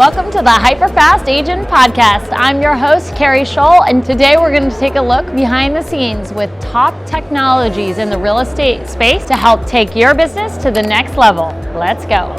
Welcome to the HyperFast Agent Podcast. I'm your host, Keri Shull, and today we're going to take a look behind the scenes with top technologies in the real estate space to help take your business to the next level. Let's go.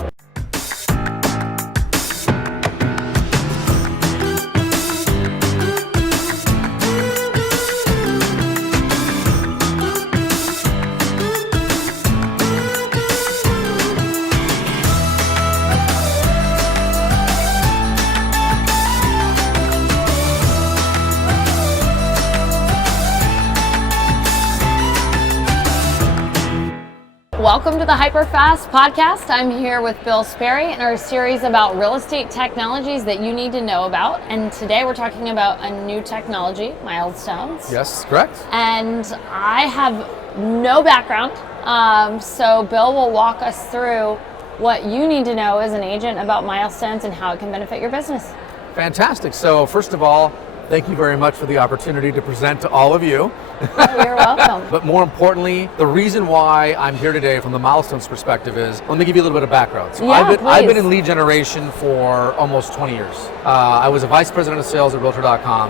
Welcome to the HyperFast Podcast. I'm here with Bill Sperry in our series about real estate technologies that you need to know about. And today we're talking about a new technology, Milestones. Yes, correct. And I have no background, so Bill will walk us through what you need to know as an agent about Milestones and how it can benefit your business. Fantastic. So first of all, thank you very much for the opportunity to present to all of you. Oh, you're welcome. But more importantly, the reason why I'm here today from the Milestones perspective is, let me give you a little bit of background. So I've been in lead generation for almost 20 years. I was a vice president of sales at realtor.com,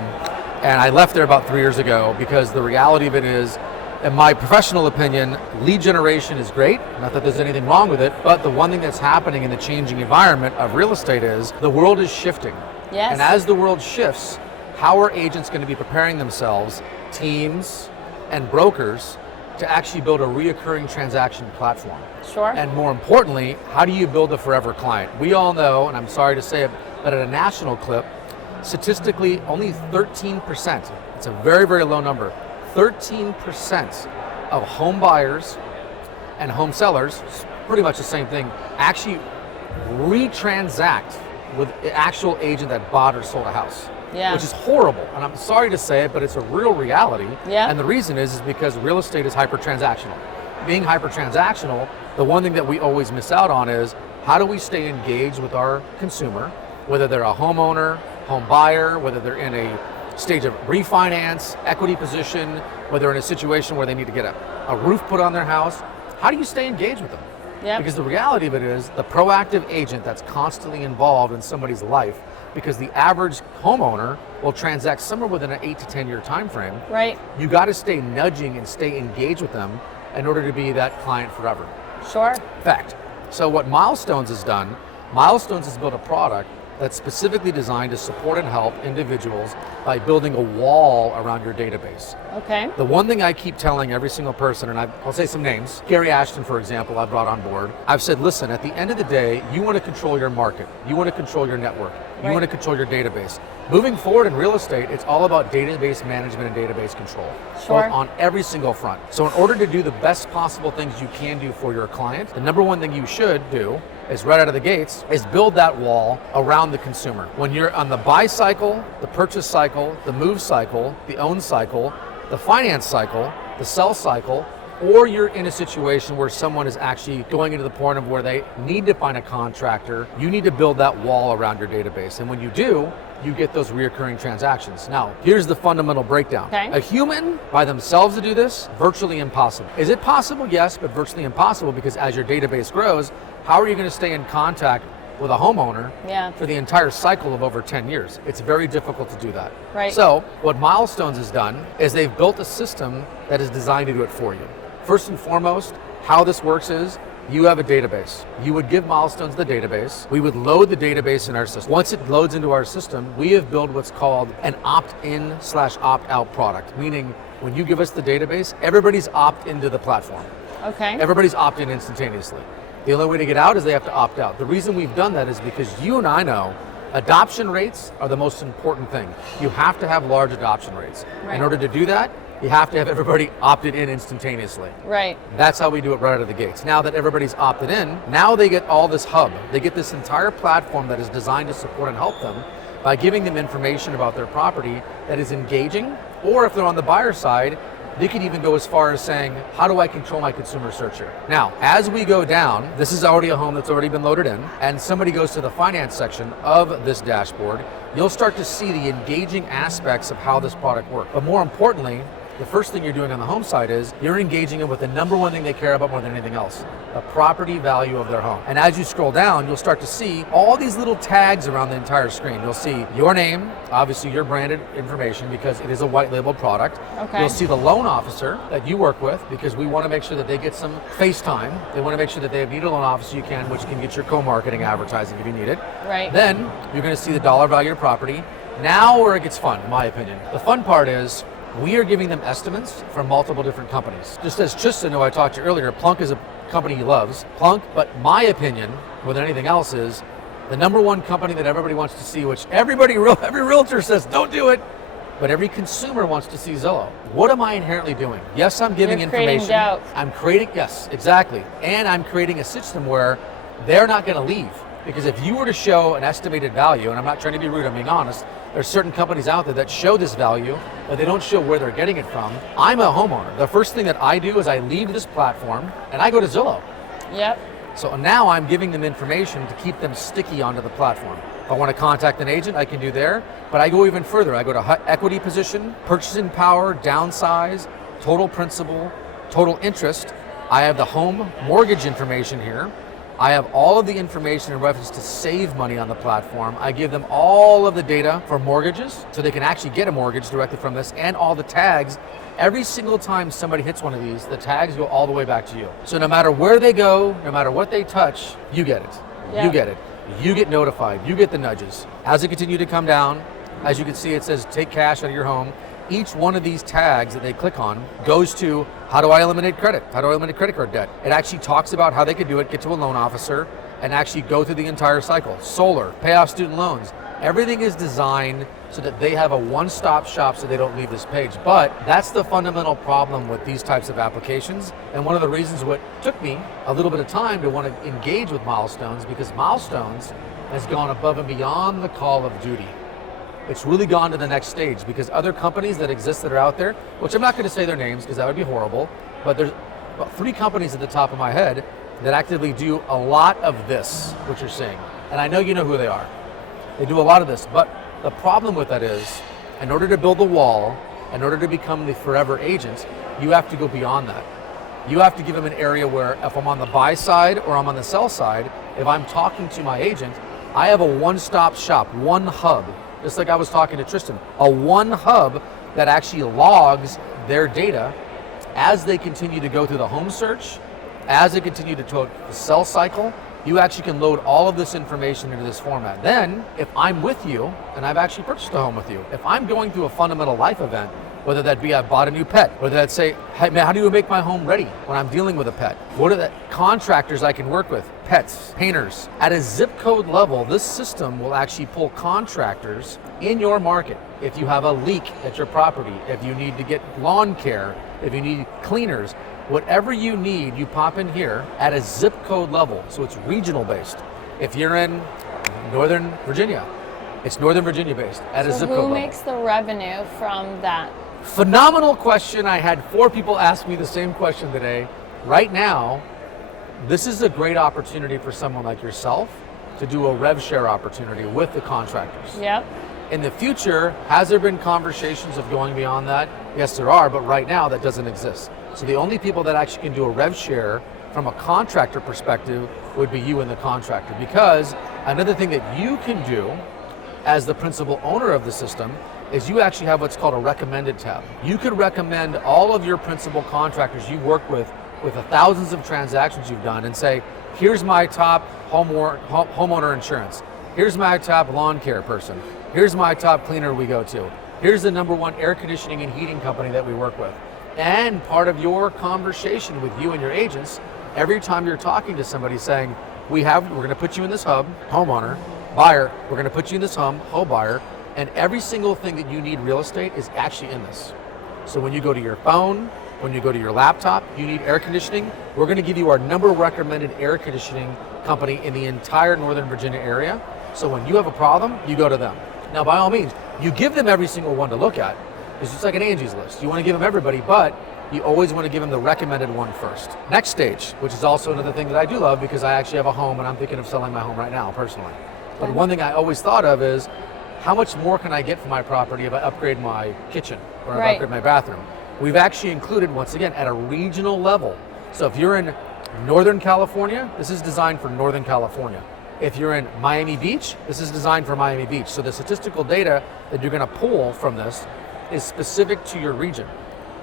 and I left there about 3 years ago because the reality of it is, in my professional opinion, lead generation is great. Not that there's anything wrong with it, but the one thing that's happening in the changing environment of real estate is the world is shifting. Yes. And as the world shifts, how are agents going to be preparing themselves, teams and brokers, to actually build a reoccurring transaction platform? Sure. And more importantly, how do you build a forever client? We all know, and I'm sorry to say it, but at a national clip, statistically only 13%, it's a very, very low number, 13% of home buyers and home sellers, pretty much the same thing, actually retransact with the actual agent that bought or sold a house. Yeah. Which is horrible, and I'm sorry to say it, but it's a real reality. Yeah. And the reason is because real estate is hyper-transactional. Being hyper-transactional, the one thing that we always miss out on is, how do we stay engaged with our consumer, whether they're a homeowner, home buyer, whether they're in a stage of refinance, equity position, whether they're in a situation where they need to get a roof put on their house. How do you stay engaged with them? Yep. Because the reality of it is, the proactive agent that's constantly involved in somebody's life, because the average homeowner will transact somewhere within an 8 to 10 year time frame. Right. You got to stay nudging and stay engaged with them in order to be that client forever. Sure. Fact. So what Milestones has done, Milestones has built a product that's specifically designed to support and help individuals by building a wall around your database. Okay. The one thing I keep telling every single person, and I'll say some names, Gary Ashton, for example, I brought on board. I've said, listen, at the end of the day, you want to control your market. You want to control your network. You Right. want to control your database. Moving forward in real estate, it's all about database management and database control. Sure. Both on every single front. So in order to do the best possible things you can do for your client, the number one thing you should do is right out of the gates, is build that wall around the consumer. When you're on the buy cycle, the purchase cycle, the move cycle, the own cycle, the finance cycle, the sell cycle, or you're in a situation where someone is actually going into the point of where they need to find a contractor, you need to build that wall around your database. And when you do, you get those reoccurring transactions. Now, here's the fundamental breakdown. Okay. A human by themselves to do this, virtually impossible. Is it possible? Yes, but virtually impossible, because as your database grows, how are you going to stay in contact with a homeowner for the entire cycle of over 10 years? It's very difficult to do that. Right. So what Milestones has done is they've built a system that is designed to do it for you. First and foremost, how this works is, you have a database. You would give Milestones the database. We would load the database in our system. Once it loads into our system, we have built what's called an opt-in/opt-out product, meaning when you give us the database, everybody's opt into the platform. Okay. Everybody's opt in instantaneously. The only way to get out is they have to opt out. The reason we've done that is because you and I know adoption rates are the most important thing. You have to have large adoption rates. Right. In order to do that, you have to have everybody opted in instantaneously. Right. That's how we do it right out of the gates. Now that everybody's opted in, now they get all this hub. They get this entire platform that is designed to support and help them by giving them information about their property that is engaging, or if they're on the buyer side, they could even go as far as saying, how do I control my consumer search here? Now, as we go down, this is already a home that's already been loaded in, and somebody goes to the finance section of this dashboard, you'll start to see the engaging aspects of how this product works. But more importantly, the first thing you're doing on the home side is you're engaging them with the number one thing they care about more than anything else, the property value of their home. And as you scroll down, you'll start to see all these little tags around the entire screen. You'll see your name, obviously your branded information because it is a white label product. Okay. You'll see the loan officer that you work with because we want to make sure that they get some face time. They want to make sure that they need a loan officer you can, which can get your co-marketing advertising if you need it. Right. Then you're going to see the dollar value of property. Now where it gets fun, in my opinion. The fun part is we are giving them estimates from multiple different companies. Just as Tristan, who I talked to earlier, Plunk is a company he loves. Plunk, but my opinion, more than anything else, is the number one company that everybody wants to see, which every realtor says, don't do it, but every consumer wants to see Zillow. What am I inherently doing? Yes, I'm giving information. Doubt. I'm creating, yes, exactly. And I'm creating a system where they're not gonna leave. Because if you were to show an estimated value, and I'm not trying to be rude, I'm being honest, there's certain companies out there that show this value, but they don't show where they're getting it from. I'm a homeowner. The first thing that I do is I leave this platform and I go to Zillow. Yep. So now I'm giving them information to keep them sticky onto the platform. If I want to contact an agent, I can do there, but I go even further. I go to equity position, purchasing power, downsize, total principal, total interest. I have the home mortgage information here. I have all of the information in reference to save money on the platform. I give them all of the data for mortgages so they can actually get a mortgage directly from this and all the tags. Every single time somebody hits one of these, the tags go all the way back to you. So no matter where they go, no matter what they touch, you get it. Yep. You get it. You get notified. You get the nudges. As it continues to come down, as you can see, it says take cash out of your home. Each one of these tags that they click on goes to how do I eliminate credit? How do I eliminate credit card debt? It actually talks about how they could do it, get to a loan officer, and actually go through the entire cycle. Solar, pay off student loans. Everything is designed so that they have a one-stop shop so they don't leave this page. But that's the fundamental problem with these types of applications. And one of the reasons what took me a little bit of time to want to engage with Milestones, because Milestones has gone above and beyond the call of duty. It's really gone to the next stage because other companies that exist that are out there, which I'm not going to say their names because that would be horrible, but there's about 3 companies at the top of my head that actively do a lot of this, what you're seeing. And I know you know who they are. They do a lot of this, but the problem with that is, in order to build the wall, in order to become the forever agent, you have to go beyond that. You have to give them an area where if I'm on the buy side or I'm on the sell side, if I'm talking to my agent, I have a one-stop shop, one hub. Just like I was talking to Tristan, a one hub that actually logs their data as they continue to go through the home search, as they continue to the sell cycle. You actually can load all of this information into this format. Then, if I'm with you, and I've actually purchased a home with you, if I'm going through a fundamental life event, whether that be I bought a new pet, whether that say, hey man, how do you make my home ready when I'm dealing with a pet? What are the contractors I can work with? Pets, painters. At a zip code level, this system will actually pull contractors in your market. If you have a leak at your property, if you need to get lawn care, if you need cleaners, whatever you need, you pop in here at a zip code level. So it's regional based. If you're in Northern Virginia, it's Northern Virginia based at a zip code level. Who makes the revenue from that? Phenomenal question. I had 4 people ask me the same question today. Right now, this is a great opportunity for someone like yourself to do a rev share opportunity with the contractors. Yep. In the future, has there been conversations of going beyond that? Yes, there are, but right now that doesn't exist. So the only people that actually can do a rev share from a contractor perspective would be you and the contractor. Because another thing that you can do as the principal owner of the system is you actually have what's called a recommended tab. You could recommend all of your principal contractors you work with the thousands of transactions you've done and say, here's my top homeowner insurance. Here's my top lawn care person. Here's my top cleaner we go to. Here's the #1 air conditioning and heating company that we work with. And part of your conversation with you and your agents, every time you're talking to somebody saying, we're gonna put you in this hub, homeowner, buyer, we're gonna put you in this home buyer, and every single thing that you need real estate is actually in this. So when you go to your phone, when you go to your laptop, you need air conditioning, we're gonna give you our #1 recommended air conditioning company in the entire Northern Virginia area. So when you have a problem, you go to them. Now, by all means, you give them every single one to look at. It's just like an Angie's List. You wanna give them everybody, but you always wanna give them the recommended one first. Next stage, which is also another thing that I do love because I actually have a home and I'm thinking of selling my home right now, personally. But one thing I always thought of is, how much more can I get for my property if I upgrade my kitchen or if I upgrade my bathroom? we've actually included, once again, at a regional level. So if you're in Northern California, this is designed for Northern California. If you're in Miami Beach, this is designed for Miami Beach. So the statistical data that you're going to pull from this is specific to your region.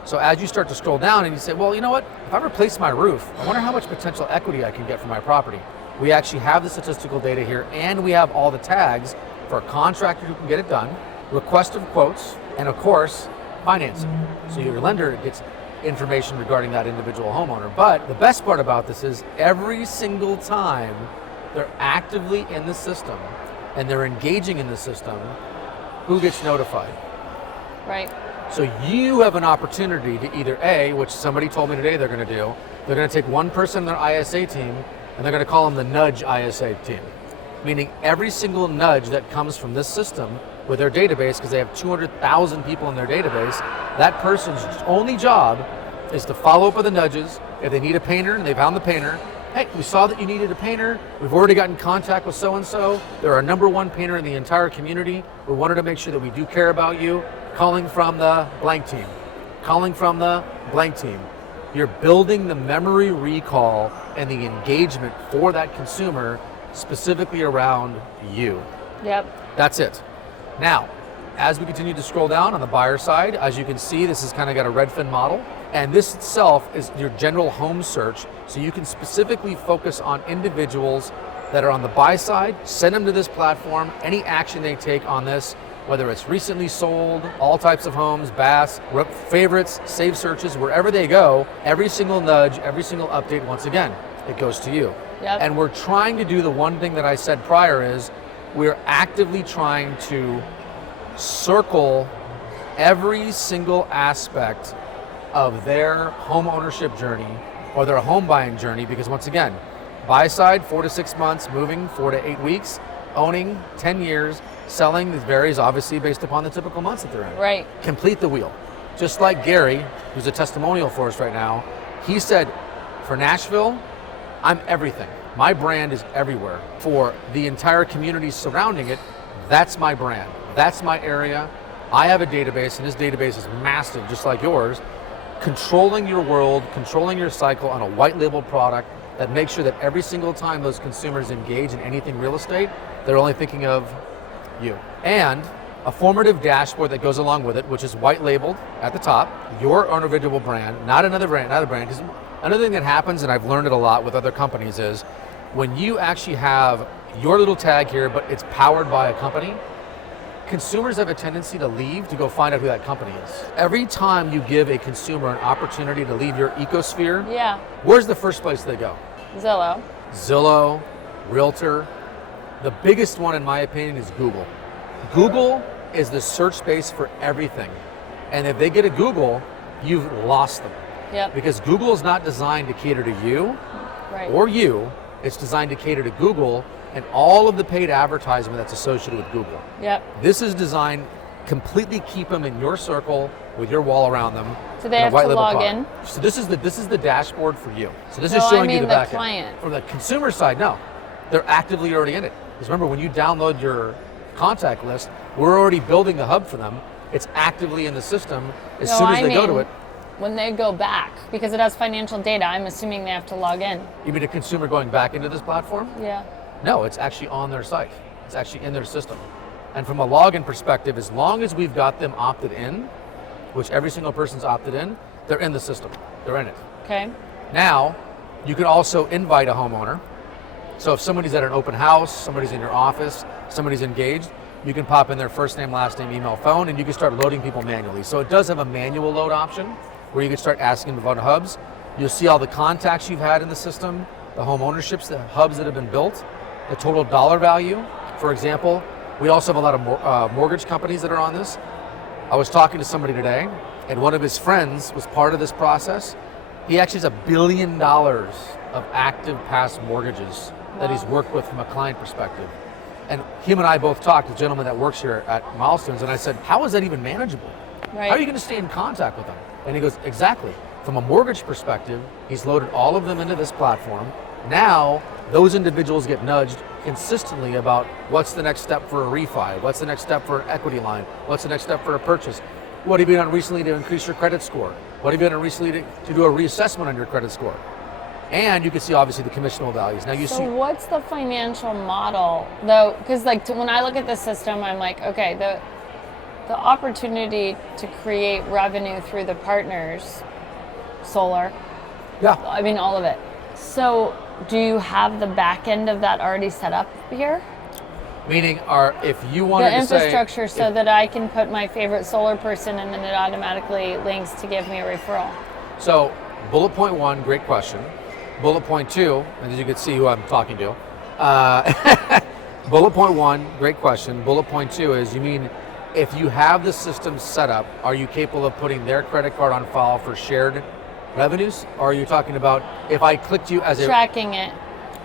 So as you start to scroll down and you say, well, you know what? If I replace my roof, I wonder how much potential equity I can get from my property. We actually have the statistical data here, and we have all the tags for a contractor who can get it done, request of quotes, and of course, financing. So your lender gets information regarding that individual homeowner. But the best part about this is every single time they're actively in the system and they're engaging in the system, who gets notified? Right. So you have an opportunity to either A, which somebody told me today they're going to do, they're going to take one person in their ISA team and they're going to call them the nudge ISA team. Meaning every single nudge that comes from this system with their database, because they have 200,000 people in their database, that person's only job is to follow up with the nudges. If they need a painter and they found the painter, hey, we saw that you needed a painter. We've already got in contact with so-and-so. They're our number one painter in the entire community. We wanted to make sure that we do care about you. Calling from the blank team. Calling from the blank team. You're building the memory recall and the engagement for that consumer specifically around you. Yep. That's it. Now, as we continue to scroll down on the buyer side, as you can see, this has kind of got a Redfin model. And this itself is your general home search. So you can specifically focus on individuals that are on the buy side, send them to this platform, any action they take on this, whether it's recently sold, all types of homes, BAS, favorites, save searches, wherever they go, every single nudge, every single update, once again, it goes to you. Yep. And we're trying to do the one thing that I said prior is we're actively trying to circle every single aspect of their home ownership journey or their home buying journey, because once again, buy side 4 to 6 months, moving 4 to 8 weeks, owning 10 years, selling, this varies obviously based upon the typical months that they're in. Right. Complete the wheel. Just like Gary, who's a testimonial for us right now, he said, for Nashville, I'm everything. My brand is everywhere. For the entire community surrounding it, that's my brand. That's my area. I have a database, and this database is massive, just like yours. Controlling your world, controlling your cycle on a white labeled product that makes sure that every single time those consumers engage in anything real estate, they're only thinking of you. And a formative dashboard that goes along with it, which is white labeled at the top, your individual brand, not another brand, because another thing that happens, and I've learned it a lot with other companies, is when you actually have your little tag here, but it's powered by a company, consumers have a tendency to leave to go find out who that company is. Every time you give a consumer an opportunity to leave your ecosphere, where's the first place they go? Zillow. Zillow, Realtor. The biggest one, in my opinion, is Google. Google is the search space for everything. And if they get a Google, you've lost them. Yep. Because Google is not designed to cater to you or you. It's designed to cater to Google and all of the paid advertisement that's associated with Google. Yep. This is designed completely keep them in your circle with your wall around them. So they have to log in? So this is the dashboard for you. So this is showing you the back client. end. From the consumer side, no. They're actively already in it. Because remember, when you download your contact list, we're already building the hub for them. It's actively in the system as soon as they go to it. When they go back, because it has financial data, I'm assuming they have to log in. You mean a consumer going back into this platform? Yeah. No, it's actually on their site. It's actually in their system. And from a login perspective, as long as we've got them opted in, which every single person's opted in, they're in the system. They're in it. Okay. Now, you can also invite a homeowner. So if somebody's at an open house, somebody's in your office, somebody's engaged, you can pop in their first name, last name, email, phone, and you can start loading people manually. So it does have a manual load option where you can start asking them about hubs. You'll see all the contacts you've had in the system, the home ownerships, the hubs that have been built, the total dollar value. For example, we also have a lot of mortgage companies that are on this. I was talking to somebody today, and one of his friends was part of this process. He actually has $1 billion of active past mortgages that he's worked with from a client perspective. And him and I both talked, the gentleman that works here at Milestones, and I said, how is that even manageable? Right. How are you gonna stay in contact with them? And he goes, exactly. From a mortgage perspective, he's loaded all of them into this platform. Now, those individuals get nudged consistently about what's the next step for a refi, what's the next step for an equity line, what's the next step for a purchase. What have you done recently to increase your credit score? What have you done recently to do a reassessment on your credit score? And you can see obviously the commissionable values. Now So what's the financial model though? Because when I look at the system, I'm like, okay, the opportunity to create revenue through the partners, solar, yeah, I mean all of it. So do you have the back end of that already set up here? Meaning, if you wanted the to say... The infrastructure so that I can put my favorite solar person and then it automatically links to give me a referral. So bullet point 1, great question. Bullet point 2, and as you can see who I'm talking to. Bullet point 1, great question. Bullet point 2 is, you mean if you have the system set up, are you capable of putting their credit card on file for shared revenues? Or are you talking about if I clicked you as tracking it?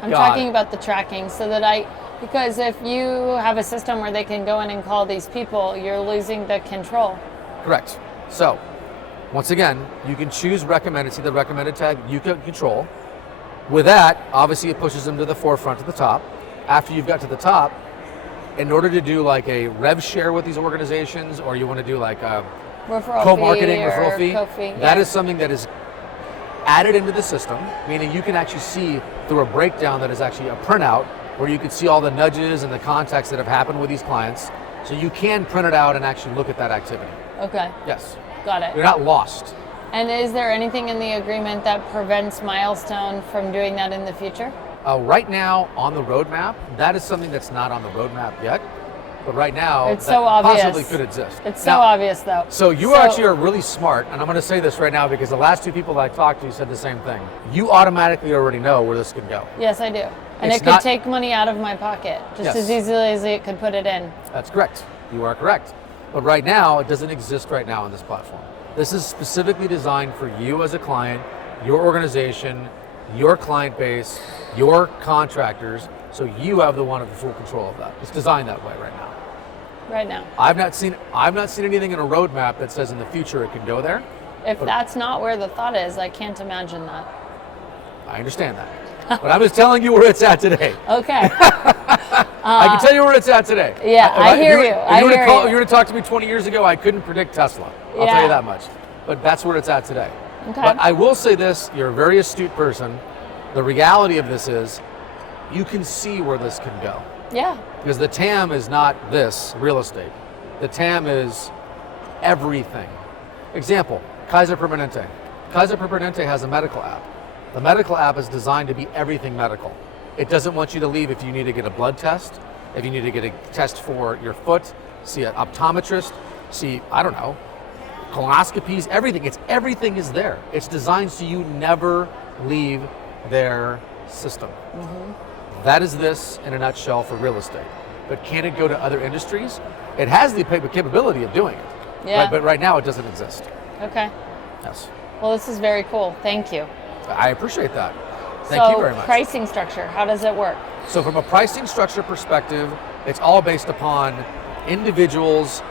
I'm talking about the tracking so that because if you have a system where they can go in and call these people, you're losing the control. Correct. So once again, you can choose recommended, see the recommended tag, you can control. With that, obviously it pushes them to the forefront to the top. After you've got to the top, in order to do like a rev share with these organizations, or you want to do like a referral co-marketing fee referral fee, co-fee, that is something that is added into the system, meaning you can actually see through a breakdown that is actually a printout where you can see all the nudges and the contacts that have happened with these clients. So you can print it out and actually look at that activity. Okay. Yes. Got it. You're not lost. And is there anything in the agreement that prevents Milestone from doing that in the future? Right now on the roadmap, that is something that's not on the roadmap yet. But right now, it's so obvious. Possibly could exist. It's so obvious though. So you actually are really smart, and I'm going to say this right now because the last 2 people that I talked to said the same thing. You automatically already know where this could go. Yes, I do. And it could take money out of my pocket just as easily as it could put it in. That's correct. You are correct. But right now, it doesn't exist right now on this platform. This is specifically designed for you as a client, your organization, your client base, your contractors, so you have the one of the full control of that. It's designed that way right now. Right now. I've not seen anything in a roadmap that says in the future it can go there. If that's not where the thought is, I can't imagine that. I understand that. But I'm just telling you where it's at today. Okay. I can tell you where it's at today. Yeah, I hear you. If you were to talk to me 20 years ago, I couldn't predict Tesla. I'll tell you that much. But that's where it's at today. Okay. But I will say this, you're a very astute person. The reality of this is you can see where this can go. Yeah. Because the TAM is not this, real estate. The TAM is everything. Example, Kaiser Permanente. Kaiser Permanente has a medical app. The medical app is designed to be everything medical. It doesn't want you to leave if you need to get a blood test, if you need to get a test for your foot, see an optometrist, see, I don't know, colonoscopies, everything. Everything is there. It's designed so you never leave their system. Mm-hmm. That is this in a nutshell for real estate. But can it go to other industries? It has the capability of doing it. Yeah. But right now it doesn't exist. Okay. Yes. Well, this is very cool. Thank you. I appreciate that. Thank you very much. Pricing structure, how does it work? So from a pricing structure perspective, it's all based upon individuals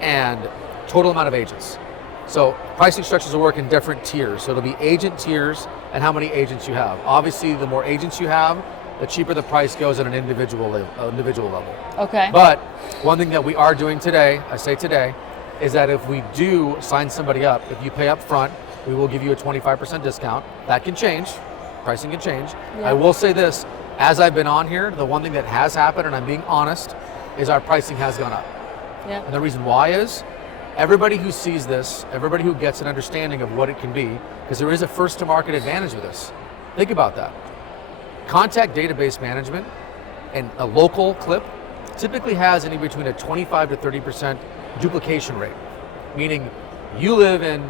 and total amount of agents. So pricing structures will work in different tiers. So it'll be agent tiers and how many agents you have. Obviously, the more agents you have, the cheaper the price goes at an individual level. Okay. But one thing that we are doing today, I say today, is that if we do sign somebody up, if you pay up front, we will give you a 25% discount. That can change. Pricing can change. Yeah. I will say this, as I've been on here, the one thing that has happened, and I'm being honest, is our pricing has gone up. Yeah. And the reason why is, everybody who sees this, everybody who gets an understanding of what it can be, because there is a first to market advantage with this. Think about that. Contact database management and a local clip typically has anywhere between a 25 to 30% duplication rate, meaning you live in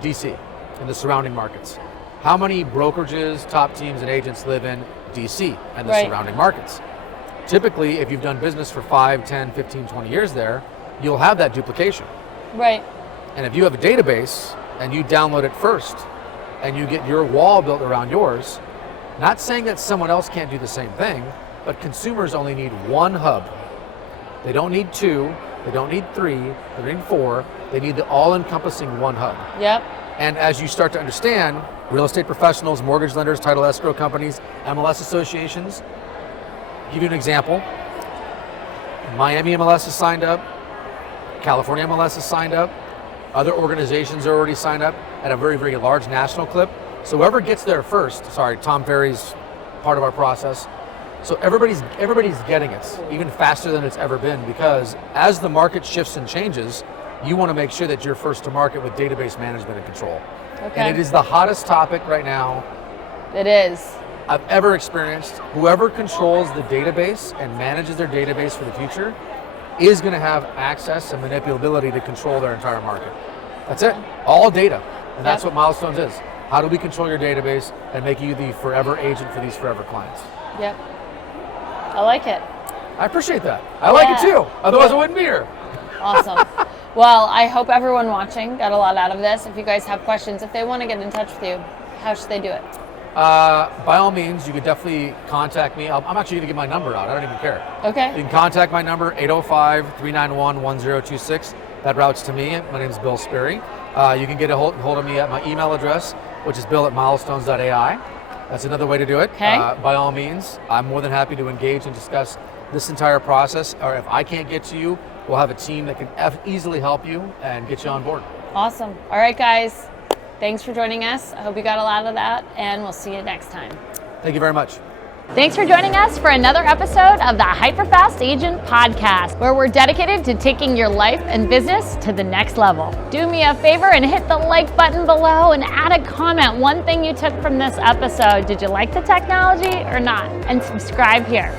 DC, in the surrounding markets. How many brokerages, top teams, and agents live in DC and the surrounding markets? Typically, if you've done business for 5, 10, 15, 20 years there, you'll have that duplication. Right. And if you have a database and you download it first and you get your wall built around yours, not saying that someone else can't do the same thing, but consumers only need one hub. They don't need 2, they don't need 3, they don't need 4, they need the all-encompassing one hub. Yep. And as you start to understand, real estate professionals, mortgage lenders, title escrow companies, MLS associations, give you an example. Miami MLS is signed up, California MLS is signed up, Other organizations are already signed up at a very, very large national clip. So whoever gets there first, Tom Ferry's part of our process. So everybody's getting it, even faster than it's ever been, because as the market shifts and changes, you want to make sure that you're first to market with database management and control. Okay. And it is the hottest topic right now. It is. I've ever experienced. Whoever controls the database and manages their database for the future is going to have access and manipulability to control their entire market. That's it. All data. And that's what Milestones is. How do we control your database and make you the forever agent for these forever clients? Yep. I like it. I appreciate that. I like it too. Otherwise I wouldn't be here. Awesome. Well, I hope everyone watching got a lot out of this. If you guys have questions, if they want to get in touch with you, how should they do it? By all means, you could definitely contact me. I'm actually going to give my number out. I don't even care. Okay. You can contact my number, 805-391-1026. That routes to me. My name is Bill Sperry. You can get a hold of me at my email address, which is bill@milestones.ai. That's another way to do it. Okay. By all means, I'm more than happy to engage and discuss this entire process. Or if I can't get to you, we'll have a team that can easily help you and get you on board. Awesome. All right, guys. Thanks for joining us. I hope you got a lot of that, and we'll see you next time. Thank you very much. Thanks for joining us for another episode of the HyperFast Agent Podcast, where we're dedicated to taking your life and business to the next level. Do me a favor and hit the like button below and add a comment. One thing you took from this episode. Did you like the technology or not? And subscribe here.